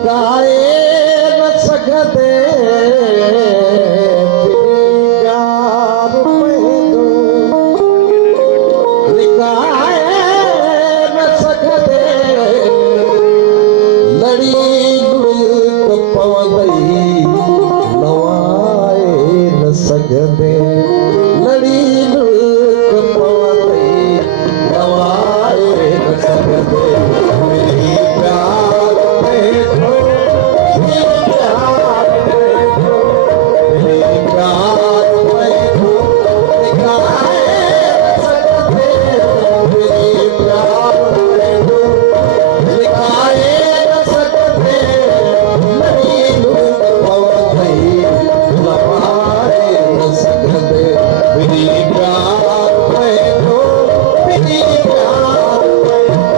लिकाए न सघंदे प्यार पैदो लिकाए न सघंदे लड़ी लुक पवंदई नवाए न सघंदे लड़ी लुक पवंदई नवाए न सघंदे मेरी प्यार पैदो मेरी प्यार पैदो मेरी प्यार पैदो लिकाए न सघंदे मेरी प्यार पैदो लिकाए न सघंदे लड़ी लुक पवंदई नवाए न सघंदे मेरी प्यार पैदो मेरी प्यार पैदो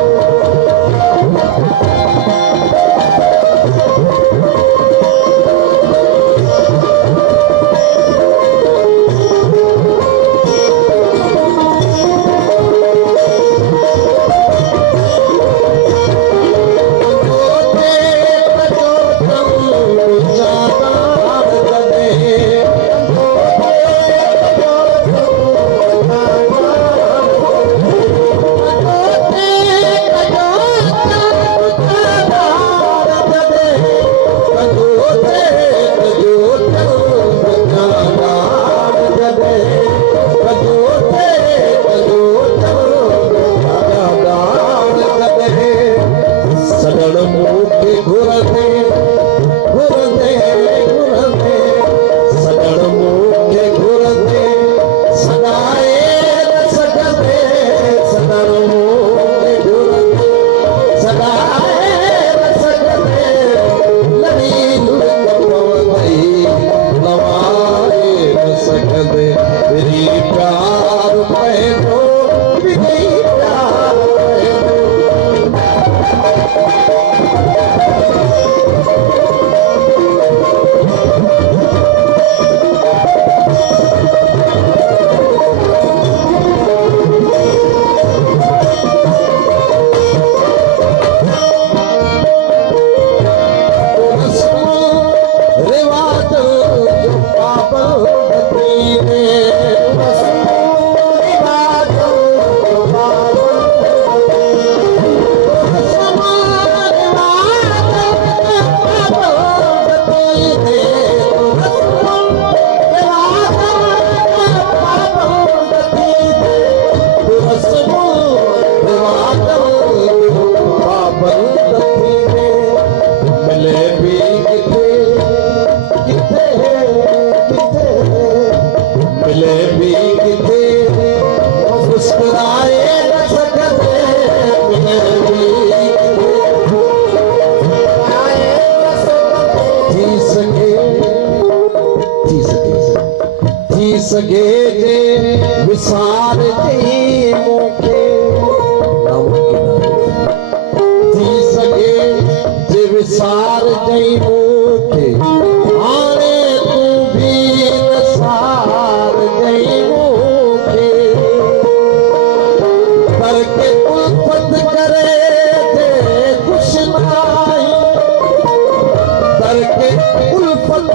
सगड़ मूंखे घुरंदे घुरंदे घुरंदे सगड़ मूंखे घुरंदे सदाए न सघंदे सगड़ मूंखे घुरंदे सदाए न सघंदे लड़ी लुक पवंदई नवाए न सघंदे मेरी प्यार पैदो मेरी प्यार पैदो रिवाज जो पाबंदी ने रिवाज जो पाबंदी मिले भी किथे किथे किथे मिले भी किथे मुस्कुराए न सघंदे मिले भी मुस्कुराए न सघंदे थी सघे जे विसार जी मूंखे नामुमकिन थी सघे जे विसार जई मूंखे हाणे तूं बि नसार जई मूंखे पर के उल्फत करे जे ख़ुशि न आहीं पर के उल्फत